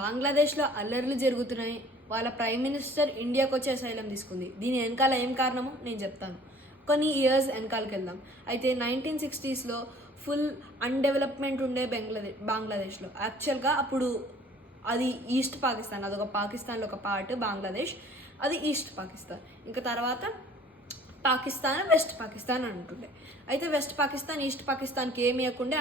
బంగ్లాదేశ్లో అల్లర్లు జరుగుతున్నాయి, వాళ్ళ ప్రైమ్ మినిస్టర్ ఇండియాకి వచ్చి అసైలం తీసుకుంది. దీని వెనకాల ఏం కారణమో నేను చెప్తాను. కొన్ని ఇయర్స్ వెనకాలకి వెళ్దాం. అయితే 1960స్లో ఫుల్ అన్డెవలప్మెంట్ ఉండే బంగ్లాదేశ్లో. యాక్చువల్గా అప్పుడు అది ఈస్ట్ పాకిస్తాన్, అదొక పాకిస్తాన్లో ఒక పార్ట్ బంగ్లాదేశ్, అది ఈస్ట్ పాకిస్తాన్. ఇంకా తర్వాత పాకిస్తాన్ వెస్ట్ పాకిస్తాన్ అని ఉంటుండే. అయితే వెస్ట్ పాకిస్తాన్ ఈస్ట్ పాకిస్తాన్కి ఏమి ఇవ్వకుండా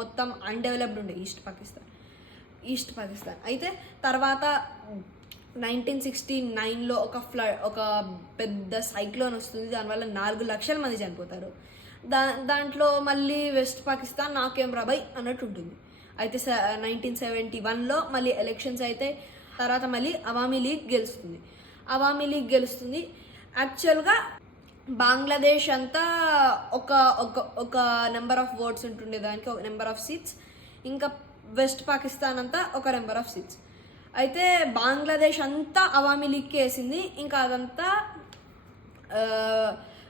మొత్తం అన్డెవలప్డ్ ఉండే ఈస్ట్ పాకిస్తాన్. అయితే తర్వాత 1969లో ఒక పెద్ద సైక్లోన్ వస్తుంది. దానివల్ల 4 లక్షల మంది చనిపోతారు. దాంట్లో మళ్ళీ వెస్ట్ పాకిస్తాన్ నాకేం రాబాయ్ అన్నట్టు ఉంటుంది. అయితే 1971లో మళ్ళీ ఎలక్షన్స్ అయితే తర్వాత మళ్ళీ అవామీ లీగ్ గెలుస్తుంది. యాక్చువల్గా బంగ్లాదేశ్ అంతా ఒక నెంబర్ ఆఫ్ ఓట్స్ ఉంటుండే, దానికి ఒక నెంబర్ ఆఫ్ సీట్స్. ఇంకా వెస్ట్ పాకిస్తాన్ అంతా ఒక నెంబర్ ఆఫ్ సీట్స్. అయితే బంగ్లాదేశ్ అంతా అవామీ లీగ్కి వేసింది. ఇంకా అదంతా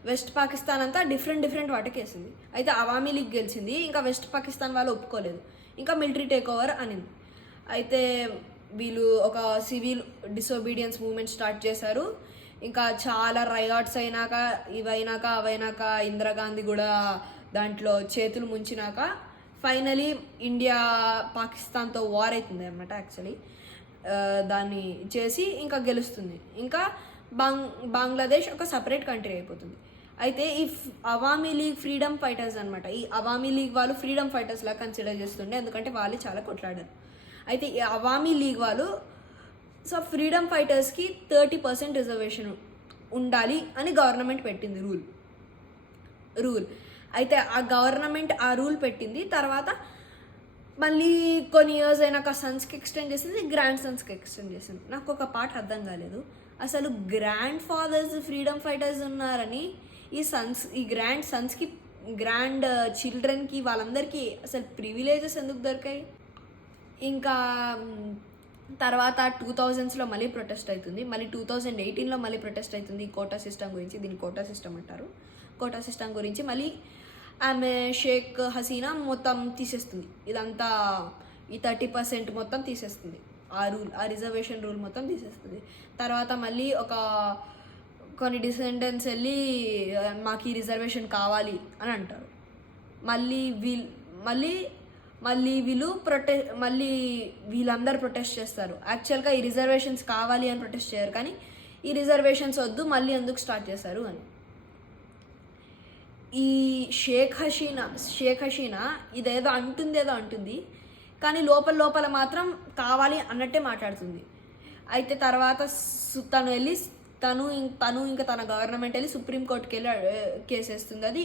వెస్ట్ పాకిస్తాన్ అంతా డిఫరెంట్ వాటికి వేసింది. అయితే అవామీ లీగ్ గెలిచింది. ఇంకా వెస్ట్ పాకిస్తాన్ వాళ్ళు ఒప్పుకోలేదు. ఇంకా మిలిటరీ టేక్ ఓవర్ అనింది. అయితే వీళ్ళు ఒక సివిల్ డిసోబీడియన్స్ మూవ్మెంట్ స్టార్ట్ చేశారు. ఇంకా చాలా రైయాట్స్ అవైనాక ఇందిరాగాంధీ కూడా దాంట్లో చేతులు ముంచినాక ఫైనలీ ఇండియా పాకిస్తాన్తో వార్ అవుతుంది అనమాట. యాక్చువల్లీ దాన్ని చేసి ఇంకా గెలుస్తుంది. ఇంకా బంగ్లాదేశ్ ఒక సపరేట్ కంట్రీ అయిపోతుంది. అయితే ఈ అవామీ లీగ్ ఫ్రీడమ్ ఫైటర్స్ అనమాట. ఈ అవామీ లీగ్ వాళ్ళు ఫ్రీడమ్ ఫైటర్స్ లా కన్సిడర్ చేస్తుండే, ఎందుకంటే వాళ్ళు చాలా కొట్లాడారు. అయితే ఈ అవామీ లీగ్ వాళ్ళు ఫ్రీడమ్ ఫైటర్స్కి 30% రిజర్వేషన్ ఉండాలి అని గవర్నమెంట్ పెట్టింది రూల్. అయితే ఆ గవర్నమెంట్ ఆ రూల్ పెట్టింది. తర్వాత మళ్ళీ కొన్ని ఇయర్స్ అయినాక సన్స్కి ఎక్స్టెండ్ చేసింది, గ్రాండ్ సన్స్కి ఎక్స్టెండ్ చేసింది. నాకు ఒక పాట అర్థం కాలేదు. అసలు గ్రాండ్ ఫాదర్స్ ఫ్రీడమ్ ఫైటర్స్ ఉన్నారని ఈ గ్రాండ్ సన్స్కి, గ్రాండ్ చిల్డ్రన్కి, వాళ్ళందరికీ అసలు ప్రివిలేజెస్ ఎందుకు దొరికాయి? ఇంకా తర్వాత 2000స్లో మళ్ళీ ప్రొటెస్ట్ అవుతుంది. మళ్ళీ 2018లో మళ్ళీ ప్రొటెస్ట్ అవుతుంది ఈ కోటా సిస్టమ్ గురించి. దీన్ని కోటా సిస్టమ్ అంటారు. కోటా సిస్టమ్ గురించి మళ్ళీ ఆమె షేక్ హసీనా మొత్తం తీసేస్తుంది. ఇదంతా ఈ 30% మొత్తం తీసేస్తుంది. ఆ రిజర్వేషన్ రూల్ మొత్తం తీసేస్తుంది. తర్వాత మళ్ళీ కొన్ని డిసెండెంట్స్ వెళ్ళి మాకు ఈ రిజర్వేషన్ కావాలి అని అంటారు. వీళ్ళందరూ ప్రొటెస్ట్ చేస్తారు. యాక్చువల్గా ఈ రిజర్వేషన్స్ కావాలి అని ప్రొటెస్ట్ చేయరు, కానీ ఈ రిజర్వేషన్స్ వద్దు మళ్ళీ ఎందుకు స్టార్ట్ చేశారు అని. ఈ షేక్ హసీనా ఇదేదో అంటుంది, కానీ లోపల మాత్రం కావాలి అన్నట్టే మాట్లాడుతుంది. అయితే తర్వాత తను ఇంకా తన గవర్నమెంట్ వెళ్ళి సుప్రీంకోర్టుకి వెళ్ళి కేసు వేస్తుంది.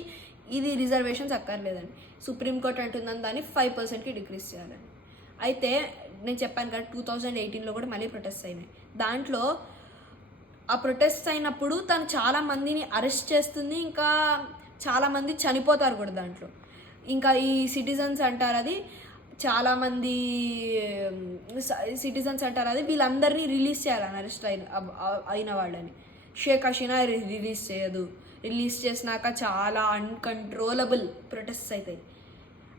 ఇది రిజర్వేషన్స్ అక్కర్లేదని. సుప్రీంకోర్టు అంటుందని దాన్ని 5%కి డిక్రీజ్ చేయాలని. అయితే నేను చెప్పాను కదా 2018లో కూడా మళ్ళీ ప్రొటెస్ట్ అయినాయి. దాంట్లో ఆ ప్రొటెస్ట్ అయినప్పుడు తను చాలా మందిని అరెస్ట్ చేస్తుంది. ఇంకా చాలామంది చనిపోతారు కూడా దాంట్లో. ఇంకా ఈ సిటిజన్స్ అంటారు అది వీళ్ళందరినీ రిలీజ్ చేయాలని, అరెస్ట్ అయిన వాళ్ళని. షేక్ హసీనా రిలీజ్ చేసినాక చాలా అన్కంట్రోలబుల్ ప్రొటెస్ట్స్ అవుతాయి.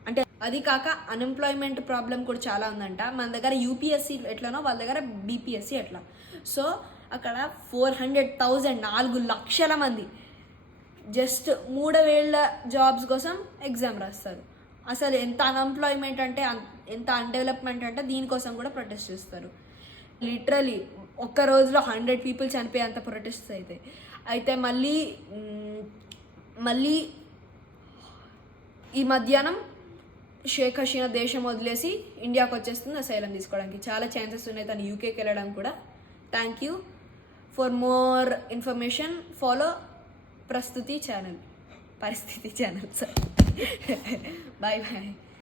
అంటే అది కాక అన్ఎంప్లాయ్మెంట్ ప్రాబ్లం కూడా చాలా ఉందంట. మన దగ్గర యూపీఎస్సీ ఎట్లనో వాళ్ళ దగ్గర బీపీఎస్సీ ఎట్లా. సో అక్కడ 400,000 4 లక్షల మంది జస్ట్ 3,000 జాబ్స్ కోసం ఎగ్జామ్ రాస్తారు. అసలు ఎంత అన్ఎంప్లాయ్మెంట్ అంటే, ఎంత అన్డెవలప్మెంట్ అంటే దీనికోసం కూడా ప్రొటెస్ట్ చేస్తారు. లిటరలీ ఒక్క రోజులో 100 people చనిపోయేంత ప్రొటెస్ట్స్ అయితే మళ్ళీ ఈ మధ్యాహ్నం షేక్ హసీనా దేశం వదిలేసి ఇండియాకి వచ్చేస్తుంది అసైలం తీసుకోవడానికి. చాలా ఛాన్సెస్ ఉన్నాయి తను యూకేకి వెళ్ళడం కూడా. Thank you. For more information follow పరిస్థితి ఛానల్. Sir bye.